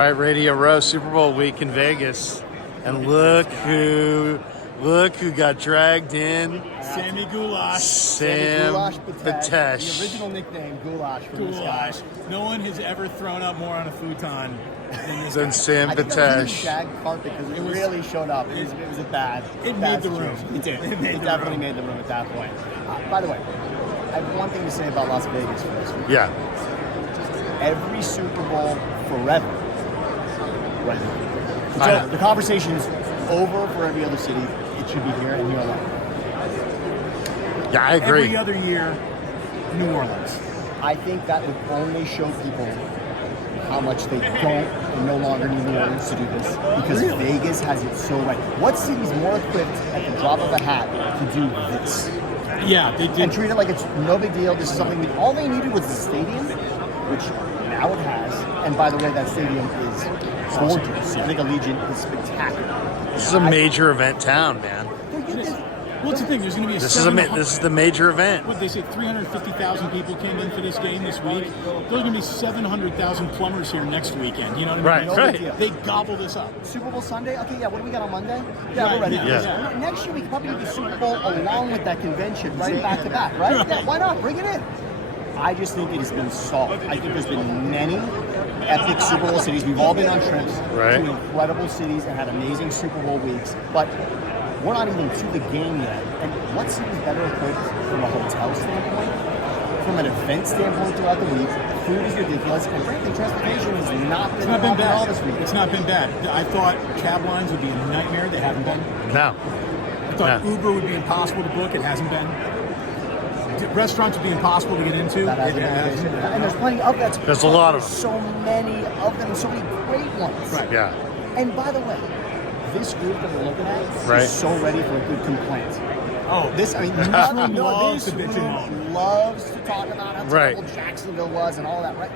All right, Radio Row, Super Bowl week in Vegas, and look who got dragged in. Sammy Goulash. Sam Betesh. The original nickname, Goulash, from this guy. No one has ever thrown up more on a futon than Sam I think it was Betesh. a shag carpet because it really showed up. It was a bad. It bad made the room. situation. It did. It Definitely made the room at that point. By the way, I have one thing to say about Las Vegas first. Yeah. Every Super Bowl forever. Right. So the conversation is over for every other city. It should be here and here alone. Yeah, I agree. Every other year, New Orleans. I think that would only show people how much they don't and no longer need New Orleans to do this, because Vegas has it so right. What city's more equipped at the drop of a hat to do this? Yeah, they did. And treat it like it's no big deal. This is something that all they needed was the stadium, which now it has. And by the way, that stadium is gorgeous. I think Allegiant is spectacular. This is a major event town, man. What's the thing? There's going to be This is the major event. What they say, 350,000 people came in for this game this week. There's going to be 700,000 plumbers here next weekend. You know what I mean? Right. They gobble this up. Super Bowl Sunday? Okay, yeah, what do we got on Monday? Yeah, we're ready. Yeah. Next year we could probably do the Super Bowl along with that convention, right? Back to back, right? Yeah, why not? Bring it in. I just think it has been solid. I think there's been many epic Super Bowl cities. We've all been on trips to incredible cities and had amazing Super Bowl weeks, but we're not even to the game yet. And what city's better equipped from a hotel standpoint, from an event standpoint throughout the week? Food is ridiculous, and frankly, transportation has not been bad this week. It's not been bad. I thought cab lines would be a nightmare. They haven't been. No. I thought Uber would be impossible to book. It hasn't been. Restaurants would be impossible to get into. And there's plenty of that. There's a lot of them. So many of them, so many great ones. Right. Yeah. And by the way, this group that we're looking at is so ready for a good complaint. Oh, This to talk about how terrible Jacksonville was and all that, right?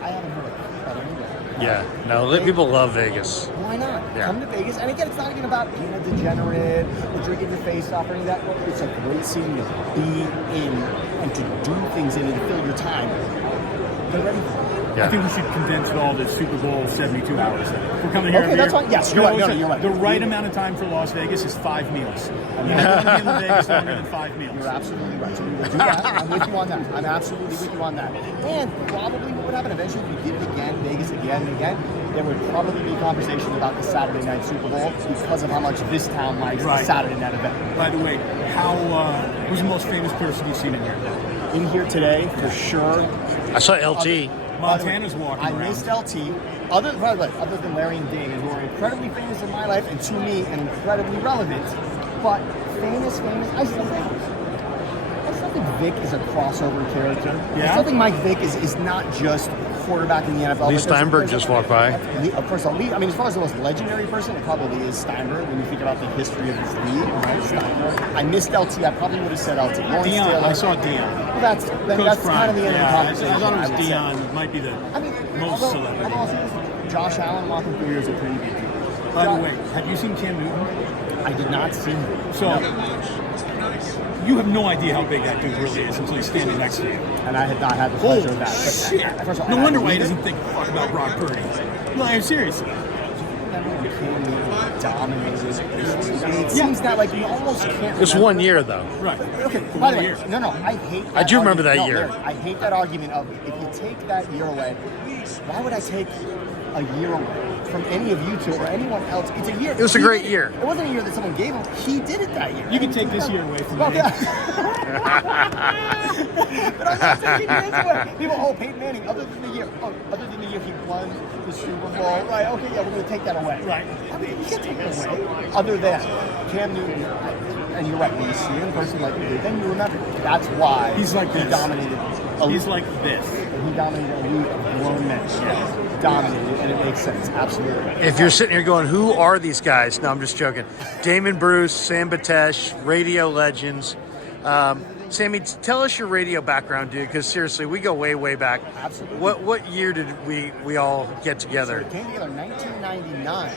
I haven't heard of it. Yeah. No, people love Vegas. Why not? Yeah. Come to Vegas. And again, it's not even about being a degenerate or drinking your face off or any of that. It's a great city to be in and to do things in and to fill your time. They're ready for it. Yeah. I think we should condense all the Super Bowl 72 hours. If we're coming here. Okay, that's fine. Yes, you're right. You're right. The right amount of time for Las Vegas is 5 meals. You don't want to be in Vegas longer than 5 meals. You're absolutely right. So we will do that. I'm with you on that. I'm absolutely with you on that. And probably what would happen eventually if we did it again, Vegas again and again, there would probably be conversation about the Saturday night Super Bowl because of how much this town likes the Saturday night event. By the way, who's the most famous person you've seen in here? In here today, for sure. I saw LT. Montana's walking around. I missed LT. Other than Larry and Damon, who are incredibly famous in my life and to me and incredibly relevant, but famous. I still think Vic is a crossover character. Yeah? I still think Mike Vick is not just quarterback in the NFL. Lee Steinberg just walked by. First of all, as far as the most legendary person, it probably is Steinberg when you think about the history of this league, right? Steinberg. I missed LT. I probably would have said LT. Dion. I saw Dion. Well, that's kind of the end of the conversation. I thought it was Dion. Might be the most celebrity. I've also Josh Allen walking through here is a pretty big deal. By the way, have you seen Cam Newton? I did not see him. So, you have no idea how big that dude really is until he's standing next to you. And I had not had the pleasure of that. Shit. No wonder why he doesn't think fuck about Brock Purdy. No, I'm serious. Dominated. It seems that like you almost can't. It's 1 year though. Right. Okay. By the way, no. I hate. I do remember that year. I hate that argument of if you take that year away, why would I take a year away from any of you two or anyone else? It's a year. It was a great year. It wasn't a year that someone gave him. He did it that year. You can take this year away from me. But I'm not taking his away. People, Peyton Manning, other than the year he won the Super Bowl, right? Okay, yeah, we're going to take that away. Right. I mean, you can't take it away. Other than Cam Newton, and you're right, when you see him in person like you did, then you remember. That's why he's like he dominated. He's like this. He dominated a league of grown men. Yeah. Dominated, and it makes sense. Absolutely. If you're sitting here going, who are these guys? No, I'm just joking. Damon Bruce, Sam Betesh, radio legends. Sammy, tell us your radio background, dude, because seriously, we go way, way back. Absolutely. What year did we all get So together? it came together in 1999.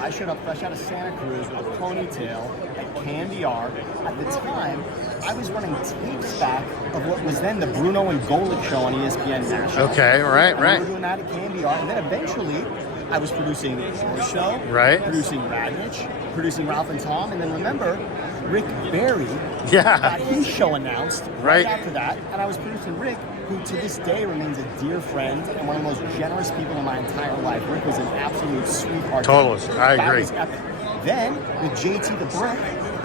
I showed up fresh out of Santa Cruz with a ponytail at KNDR. At the time, I was running tapes back of what was then the Bruno and Golick show on ESPN National. Okay, right. We were doing that at KNDR, and then eventually I was producing the show, Right. producing Radnich, producing Ralph and Tom, and then remember, Rick Barry Yeah. got his show announced Right. after that, and I was producing Rick, who to this day remains a dear friend and one of the most generous people in my entire life. Rick was an absolute sweetheart. Totally. I That agree. was epic. Then, with JT the Brick,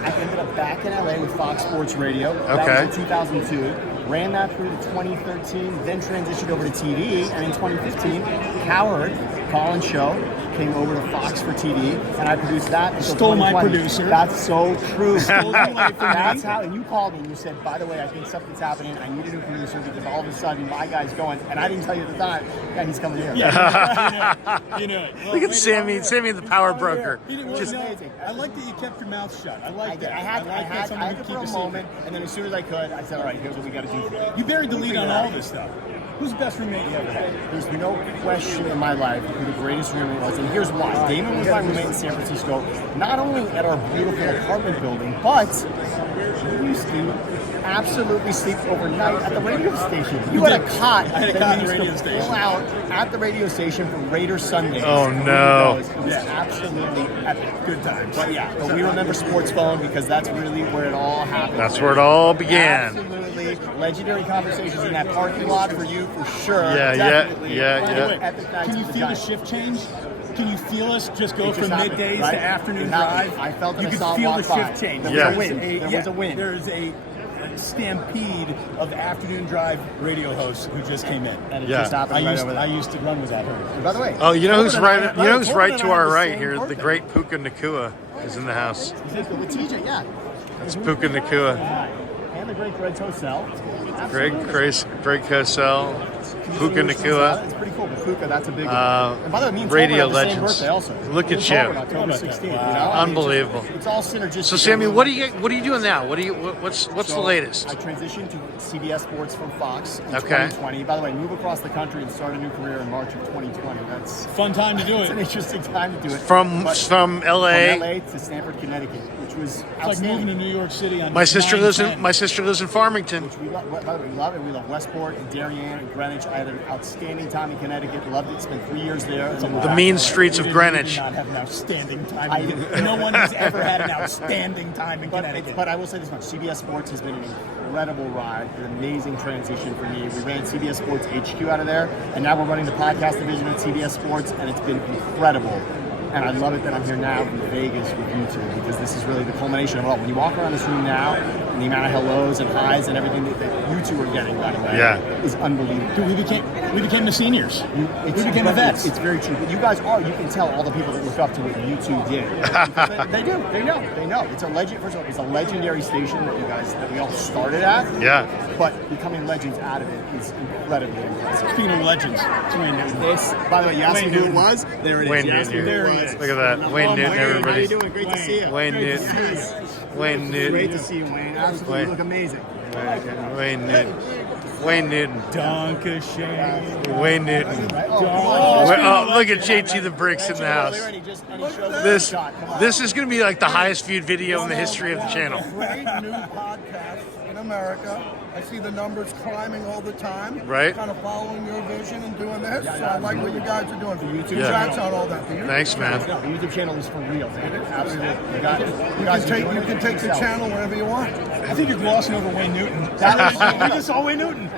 I ended up back in LA with Fox Sports Radio. That Okay. was in 2002. Ran that through to 2013, then transitioned over to TV, and in 2015, Coward, Colin's show, came over to Fox for TV, and I produced that until Stole my 2020. producer. That's so true. Stole the light from me. That's how, and you called me and you said, by the way, I think something's happening. I need a new producer because all of a sudden my guy's going, and I didn't tell you at the time, yeah, he's coming here. You know it. Well, Look at wait, Sammy the power broker. You didn't Just know. amazing. I like that you kept your mouth shut. I like that. I had that somebody to could for keep a a secret. moment, and then as soon as I could, I said, all right, here's what we got to do. You buried the lead on all this stuff. Who's the best roommate you ever had? There's no question in my life who the greatest roommate was, and here's why. Damon was my roommate in San Francisco, not only at our beautiful apartment building, but we used to absolutely sleep overnight at the radio station. You had a cot. I had a that cot we at the used to radio station. pull out at the radio station for Raider Sundays. Oh, no. It was absolutely epic. Good times. But yeah, but we remember Sports Phone because that's really where it all happened. That's where it all began. Absolutely. Legendary conversations in that parking lot for you, for sure. Yeah. Definitely. Can Epic nights you at the feel the Giant. shift change? Can you feel us just go It just from happened, middays right? to afternoon It happened. drive? I felt it. You I could saw it feel the walk by. shift change. There Yeah. was a win. There was a win. There's a stampede of afternoon drive radio hosts who just came in. And it Yeah. just happened right over I there. used to run with that herd. By the way, Oh, you know who's Corbin and right? I- You know who's Corbin right to and I our have the right same here? The birthday. great Puka Nakua is in the house. With TJ, yeah. It's Puka Nakua. And the great Greg Tosell. Greg Absolutely. Cosell, Puka Nakua. It's pretty cool. But Puka, that's a big one. And by the way, me and radio Corbin have the same legends. birthday also. Look Me at and you. Corbin, October 16th. You know? Unbelievable. It's all synergistic. So Sammy, what are you doing now? What's the So, latest? I transitioned to CBS Sports from Fox in Okay. 2020. By the way, move across the country and start a new career in March of 2020. That's Fun time to do it's an it. interesting time to do it. From But LA. from LA to Stamford, Connecticut, which was It's like moving outstanding. to New York City on My sister lives in 9/10. Farmington. Which we love. By the way, we love it. We love Westport and Darien and Greenwich. I had an outstanding time in Connecticut. Loved it. Spent 3 years there. And then The back mean to LA. streets of We did Greenwich. not have an outstanding time. I- No one has ever had an outstanding time in Connecticut. But I will say this much: CBS Sports has been an incredible ride, an amazing transition for me. We ran CBS Sports HQ out of there, and now we're running the podcast division at CBS Sports, and it's been incredible. And I love it that I'm here now in Vegas with you two, because this is really the culmination of it all. When you walk around this room now, and the amount of hellos and highs and everything that you two are getting, by the way, Yeah. is unbelievable. Dude, we became the seniors. We became the vets. It's very true. But you guys are, you can tell all the people that look up to what you two did. Because they do. They know. It's a legend. First of all, it's a legendary station that we all started at. Yeah. But becoming legends out of it is incredibly impressive. Speaking of legends, it's Wayne Newton. This, by the way, you asked me Wayne who it Newton. was. There it is. Wayne You asked me Newton. who it There he was. is. Look at that. Wayne Oh, Newton, Wayne, how everybody. you doing? Great to see you. Wayne Great to Newton. see you. Wayne Great Newton. to see you, Wayne. Absolutely, Wayne. you look amazing. Wayne Newton. Wayne Newton. Dunkashane. Wayne Newton. Oh, Oh, look at JT the Bricks in the house. This is going to be like the highest viewed video in the history of the channel. Great new podcast in America. I see the numbers climbing all the time. Right. Kind of following your vision and doing this. So I like what you guys are doing. YouTube. Congrats on all that. The YouTube Thanks, man. No, the YouTube channel is for real. Absolutely. You You can take the channel wherever you want. I think you're glossing over Wayne Newton. We just saw Wayne Newton.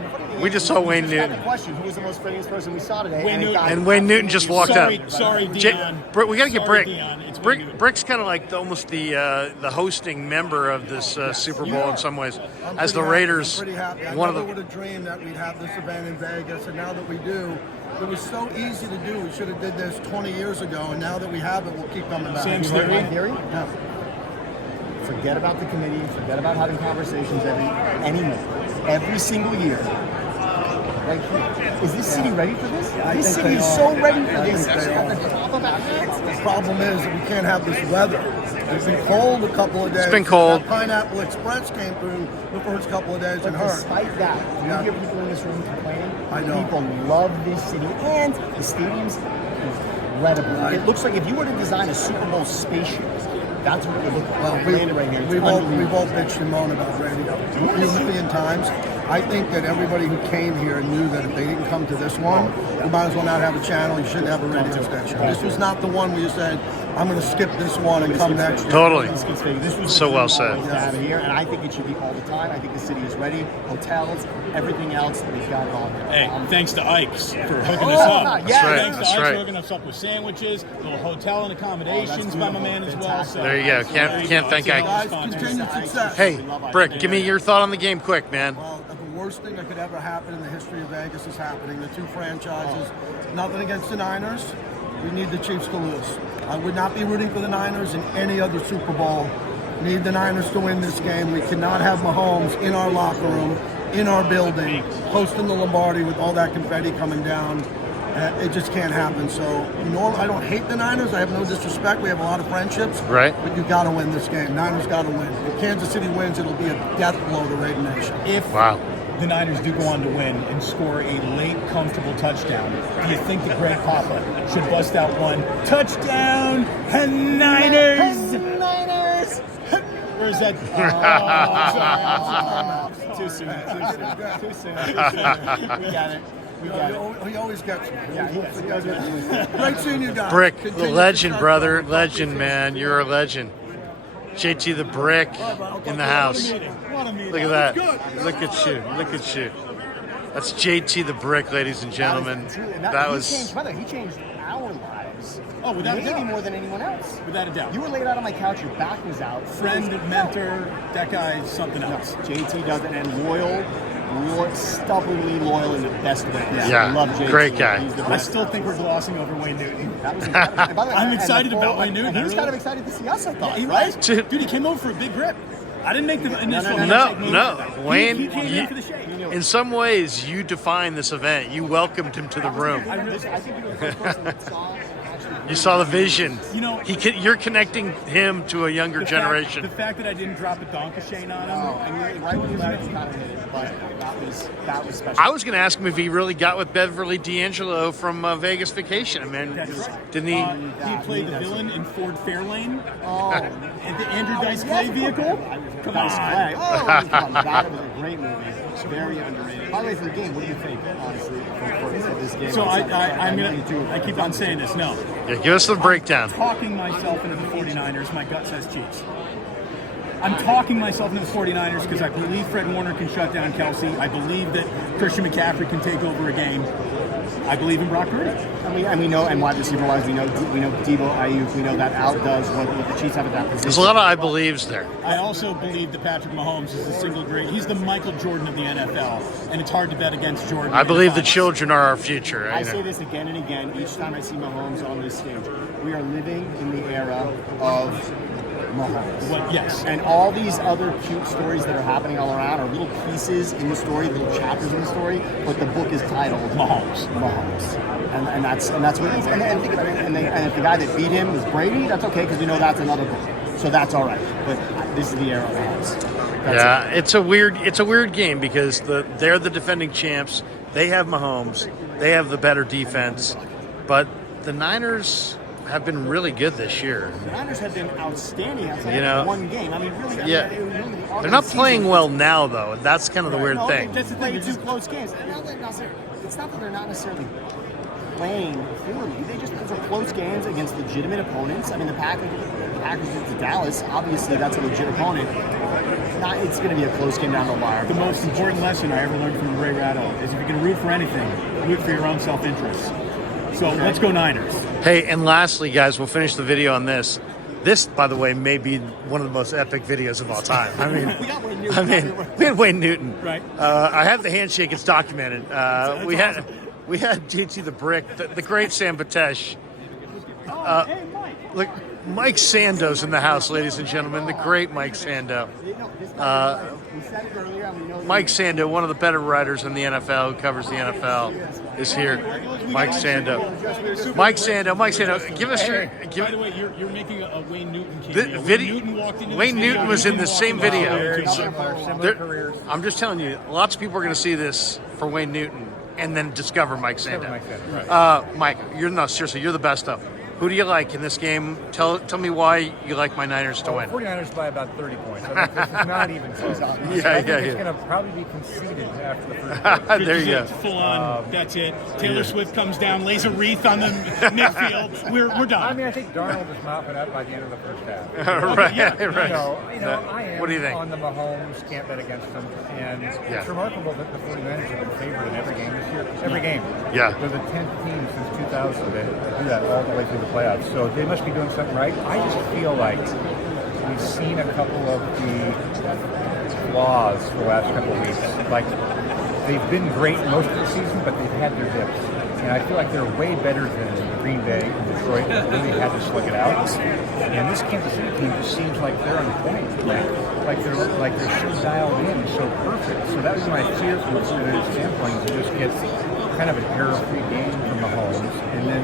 We just saw Wayne We just had Newton. the question: who was the most famous person we saw today? Wayne And it Newton. got And Wayne Newton just walked Sorry, up. sorry, J- Dion. We got to get Sorry, Brick. Dion. It's Wayne Newton. Brick's kind of like almost the hosting member of this Super Bowl in some ways, I'm as the pretty happy. Raiders. I'm pretty happy. I One of never the would have dreamed that we'd have this event in Vegas, and now that we do, it was so easy to do. We should have did this 20 years ago, and now that we have it, we'll keep coming back. Sam's You heard my theory? theory? No. Forget about the committee. Forget about having conversations anymore. Every single year. Right here. Is this city ready for this? This city is so ready for this. At the top of our heads. The problem is that we can't have this weather. It's been cold a couple of days. It's been cold. That Pineapple Express came through the first couple of days But and hurt. despite that, you hear people in this room complaining. I know. People love this city, and the stadium's incredible. Right. It looks like if you were to design a Super Bowl spaceship, that's what it would look like. Well, Landed right here. It's we've all unbelievable. bitched and moaned about radio a million times. I think that everybody who came here knew that if they didn't come to this one, you might as well not have a channel. You shouldn't have a radio station. This was not the one where you said, I'm going to skip this one and come next year. Totally. This was So well said. always to have it here, and I think it should be all the time. I think the city is ready. Hotels, everything else, we've got it all here. Hey, thanks to Ike's for hooking us up. That's right, Thanks that's to Ike's right. for hooking us up with sandwiches, little hotel and accommodations by my man as well. So There you go. Can't thank Ike. Guys, continued success. Hey, Brick, give me your thought on the game quick, man. Well, the worst thing that could ever happen in the history of Vegas is happening. The two franchises, nothing against the Niners. We need the Chiefs to lose. I would not be rooting for the Niners in any other Super Bowl. Need the Niners to win this game. We cannot have Mahomes in our locker room, in our building, hosting the Lombardi with all that confetti coming down. It just can't happen. So, I don't hate the Niners. I have no disrespect. We have a lot of friendships. Right. But you got to win this game. Niners got to win. If Kansas City wins, it'll be a death blow to Raider Nation. if Wow. the Niners do go on to win and score a late, comfortable touchdown, do you think the Great Papa should bust out one touchdown and Niners? Niners! Or is that too soon? Too soon. We got it. We got it. He always gets me. Yeah, he is. Great seeing you guys. Brick, the Continue legend, success, brother. Talk to you Legend, soon. man. You're a legend. JT the Brick in the house. What a meeting. Look at that. Look at you. Look at you. That's JT the Brick, ladies and gentlemen. That He was. changed, brother, he changed our lives. Oh, without a maybe doubt. more than anyone else. Without a doubt. You were laid out on my couch, your back was out. Friend, mentor, that guy's something No, else. JT does it, and loyal, stubbornly loyal in the best way. Yeah, I love JT. great guy. He's the I best. still think we're glossing over Wayne Newton. That was incredible. And by the way, I'm and excited the about full- Wayne Newton. And he was I kind of really- excited to see us, I thought, He right? was. Dude, he came over for a big grip. I didn't make the initial no, handshake move. no. Wayne, He came you- in for the shake. In some ways, you defined this event. You welcomed him to the room. I think you were the first person that saw actually. You saw the vision. You know- You're connecting him to a younger The generation. fact that I didn't drop a Donkashane on him. Oh, and right when he was kind of hit it, but that was special. I was going to ask him if he really got with Beverly D'Angelo from Vegas Vacation. I mean, That's right. didn't he? He played the villain in Ford Fairlane. Oh, In the Andrew Dice Clay vehicle. Come Dice on. Clay. Oh, that was a great movie. It's very underrated. By the way, for the game, what do you think, honestly, for this game? So I keep on saying this. No. Yeah, give us the breakdown. Talking myself into the 49ers, my gut says Chiefs. I'm talking myself into the 49ers because I believe Fred Warner can shut down Kelsey. I believe that Christian McCaffrey can take over a game. I believe in Brock Purdy. And we know, and wide receiver wise, we know Debo Ayuk. We know that outdoes what the Chiefs have at that position. There's a lot of I believes there. I also believe that Patrick Mahomes is the single great. He's the Michael Jordan of the NFL, and it's hard to bet against Jordan. I believe the finals. children are our future. I you know. say this again and again each time I see Mahomes on this stage. We are living in the era of Mahomes. Well, yes. And all these other cute stories that are happening all around are little pieces in the story, little chapters in the story, but the book is titled Mahomes. And that's what it is. And think about it. And if the guy that beat him was Brady, that's okay because we know that's another book. So that's all right. But this is the era of Mahomes. Yeah, it's a weird game because they're the defending champs. They have Mahomes. They have the better defense, but the Niners have been really good this year. The Niners have been outstanding outside You know, of one game. I mean, really. yeah. It was really the arc They're of not the playing season. well now, though. That's kind of the weird No, thing. That's the thing. Two close games. And it's not that they're not necessarily playing poorly. Those are close games against legitimate opponents. I mean, the Packers did to Dallas. Obviously, that's a legit opponent. It's going to be a close game down the wire. The most important lesson I ever learned from Ray Ratto is if you can root for anything, root for your own self-interest. So let's go Niners. Hey, and lastly, guys, we'll finish the video on this. This, by the way, may be one of the most epic videos of all time. I mean, we had Wayne Newton. Right. I have the handshake. It's documented. We had JT the Brick, the great Sam Betesh. Hey, Mike. Look, Mike Sando's in the house, ladies and gentlemen. The great Mike Sando. We said it earlier. And we know Mike Sando, one of the better writers in the NFL, who covers the NFL. is here. Mike Sando. Mike Sando, give us your. By the way, you're making a Wayne Newton The cameo. video, Wayne Newton was in the same video. I'm just telling you, lots of people are going to see this for Wayne Newton and then discover Mike Sando. Mike, seriously, you're the best of them. Who do you like in this game? Tell me why you like my Niners to win. 49ers by about 30 points. I mean, this is not even close. It's going to probably be conceded after the first quarter. There you go. Full on. That's it. Taylor Swift comes down, lays a wreath on the midfield. We're done. I mean, I think Darnold is mopping up by the end of the first half. Right. I am what do you think? on the Mahomes, can't bet against them. And it's remarkable that the 49ers have been favored in every game this year. Every game. Yeah. They're the 10th team since 2000 to do that all the way through the playoffs. So they must be doing something right. I just feel like we've seen a couple of the flaws for the last couple of weeks. Like, they've been great most of the season, but they've had their dips. And I feel like they're way better than Green Bay and Detroit that really had to slug it out. And this Kansas City team just seems like they're on point. Like they're so dialed in, so perfect. So that was my fear from a standpoint, to just get kind of an error-free game from Mahomes. And then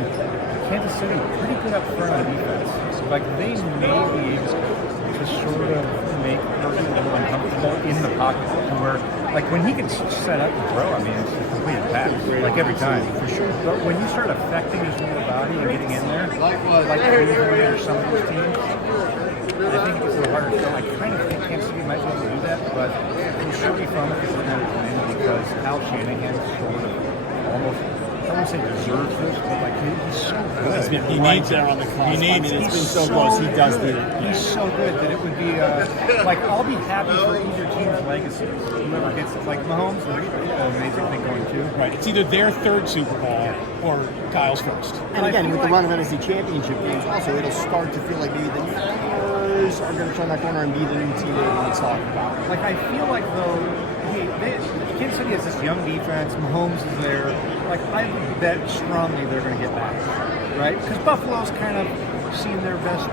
Kansas City, pretty good up front on defense. Like, they may be able to sort of make Kirk a little uncomfortable in the pocket, to where, like, when he can set up and throw, I mean, it's a complete pass, like every time, for sure. But when you start affecting his little body and getting in there, like Cleveland or some of those teams, I think it's a little harder. So I kind of think Kansas City might be able to do that, but it should be fun if we're going to win, because Al Shanahan sort of almost, I don't want to say deserves this, but like he's so good. He needs that on the clock. It's been so close. He does need it. He's so good that it would be like, I'll be happy for either team's legacy. Whoever gets it, like Mahomes, an amazing thing going too. Right. It's either their third Super Bowl or Kyle's first. And again, with the run of NFC Championship games, also it'll start to feel like maybe the Niners are going to turn that corner and be the new team everyone's talking about. Like, I feel like, though, Kansas City has this young defense. Mahomes is there. Like, I would bet strongly they're going to get back, right? Because Buffalo's kind of seen their best,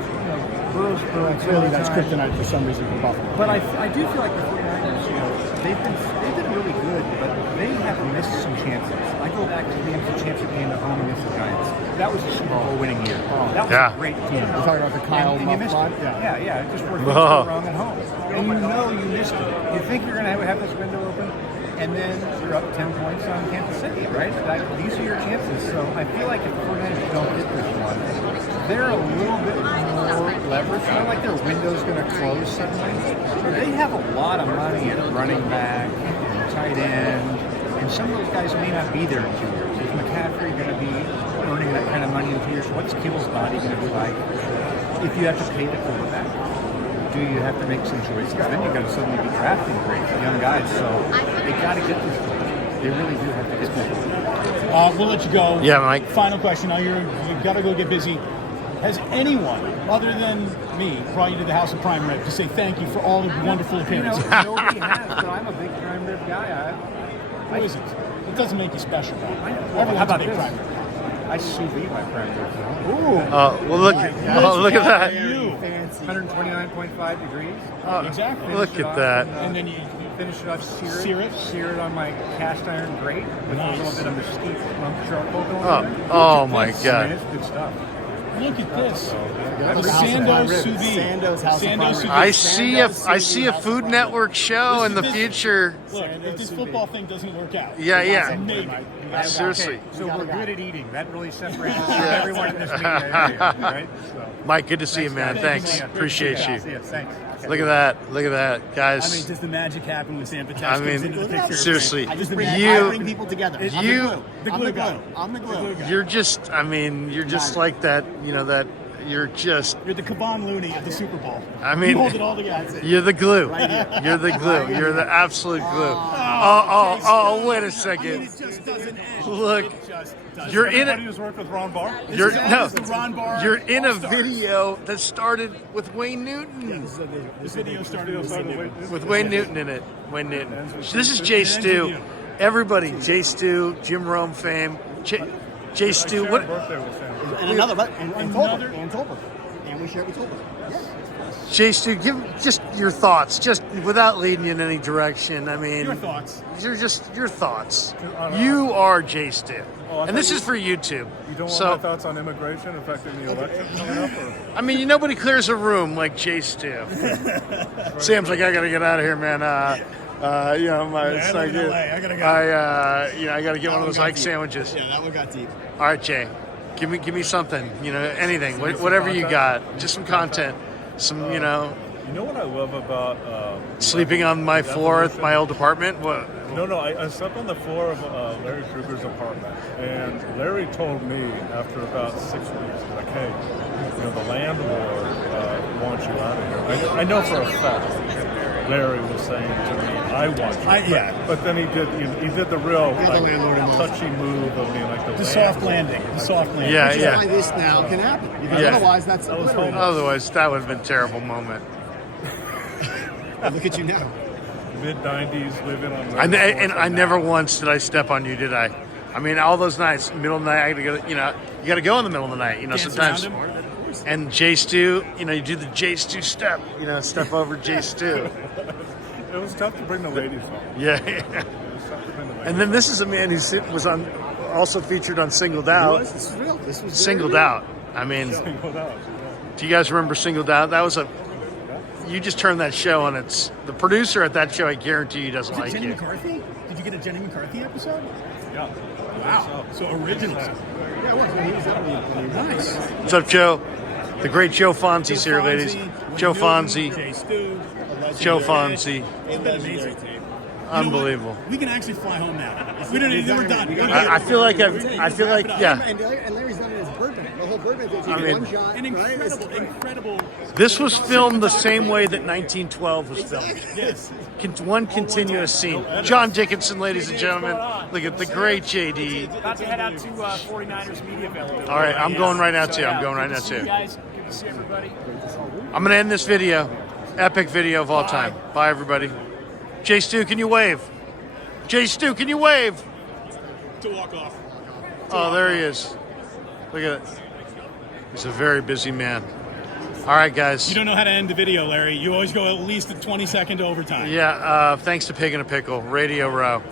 Burrow's Clearly, that's kryptonite for some reason for Buffalo. But I do feel like the 49ers, they've been really good, but they have missed some chances. I go back to the NFC Championship game at home against the Giants. That was a Super Bowl winning year. That was a great team. You're talking about the Kyle and you missed Muff it. Yeah. Just where things go wrong at home. And you missed it. You think you're going to have this window open, and then you're up 10 points on Kansas City, right? These are your chances. So I feel like if the 49ers don't get this one, they're a little bit more leveraged. It's not like their window's going to close suddenly. They have a lot of money at running back and tight end, and some of those guys may not be there in 2 years. Is McCaffrey going to be earning that kind of money in 2 years? What's Kittle's body going to be like if you have to pay the quarterback? Do you have to make some choices? Then you've got to suddenly be drafting great young guys. So they got to get this one. They really do have to get this one. We'll let you go. Yeah, Mike. Final question. Now you've got to go get busy. Has anyone, other than me, brought you to the House of Prime Rib to say thank you for all the wonderful appearances? Nobody has, but I'm a big prime rib guy. Who is it? It doesn't make you special. Everyone's a big prime rib. I sous vide my prime ribs. Well, look at that. You. 129.5 degrees. Exactly. Look at that. And then you finish it off, sear it on my cast iron grate with a little bit of mesquite charcoal going on. Oh my God. It's good stuff. look at this. The Sando sous vide. Sando's House of Prime Rib. I see a Food Network show in the future. Look, if this football thing doesn't work out, Yeah. maybe. Seriously. Okay, so we're good at eating. That really separates everyone in this media area, right? So. Mike, good to see you, man. Thanks. Appreciate you. See you. Thanks. Okay. Look at that, guys. I mean, does the magic happen when Sam Betesh comes into the picture? Seriously, I just bring people together. You- I'm the glue. I'm the glue. you're just like that. You know that. You're the Kevon Looney of the Super Bowl. I mean, you hold it all together. You're the glue. Right here. You're the glue. Right You're the here. absolute glue. Wait a second. It just doesn't end. Look, It just doesn't. you're in Everybody it. who's worked with Ron Barr? You're This is the Ron Barr You're in a All-Stars. video that started with Wayne Newton. This video started With Wayne Newton in it. Wayne Newton. This is Jay Stu. Everybody, Jay Stu, Jim Rome fame. Jay Stu. What? And another, and Tolbert. And we share it with Tolbert. Yeah. Jay Stu, give just your thoughts, just without leading you in any direction. I mean, Your thoughts. You're just your thoughts. You are Jay Stu, and this is for YouTube. You don't want So, my thoughts on immigration affecting the election coming up? Or? I mean, nobody clears a room like Jay Stu. Sam's like, I gotta get out of here, man. You know, it's I not live in good. LA. I gotta go. I gotta get one of those Ike sandwiches. Yeah, that one got deep. All right, Jay, give me something. You know, anything, whatever you got. Just some content. Some, You know what I love about sleeping on my floor at my old apartment. What? No, I slept on the floor of Larry Kruger's apartment, and Larry told me after about 6 weeks, like, hey, you know, the landlord wants you out of here. I know for a fact Larry was saying to me, I want you. Yeah. But then he did the real touchy move of being like The soft landing. The soft landing. Yeah, Which is yeah. why this now can happen. Because Yeah. otherwise, that's obliterated. Otherwise, that would have been a terrible moment. Look at you now. mid-90s living on. I never once did I step on you, did I? I mean, all those nights, middle of the night, I gotta go. You know, you got to go in the middle of the night. You know, Dance sometimes. around him. And Jay Stu, you know, you do the Jay Stu step. You know, step over Jay Stu. It was tough to bring the ladies home. Yeah. It was tough to bring the ladies. And then this is a man who was on, also featured on Singled Out. This is real. This was Singled very real. Out. I mean, Singled out, do you guys remember Singled Out? That was you just turned that show on its. The producer at that show, I guarantee you, doesn't Was it like Jenny you. McCarthy? Did you get a Jenny McCarthy episode? Yeah. Wow. So original. Yeah, it was. When he was out when he Nice. What's up, Joe? The great Joe Fonzie's here, ladies. Joe Fonzie. Jay Stu. Joe Fonzie. It's been amazing. Unbelievable. We can actually fly home now. We don't need. We're done. I feel like yeah. And Larry's done it as Birdman. The whole Birdman thing. I mean, One shot. An incredible. This was filmed the same way that 1912 was filmed. Yes. One continuous scene. John Dickinson, ladies and gentlemen. Look at the great JD. About to head out to 49ers media availability. All right, I'm going right now too. I'm going right Good now to see you too. guys. Good to see everybody. I'm going to end this video. Epic video of all time. Bye, everybody. Jay Stu, can you wave? Jay Stu, can you wave? To walk off. Oh, there he is. Look at it. He's a very busy man. All right, guys. You don't know how to end the video, Larry. You always go at least a 20-second overtime. Yeah, thanks to Pig and a Pickle, Radio Row.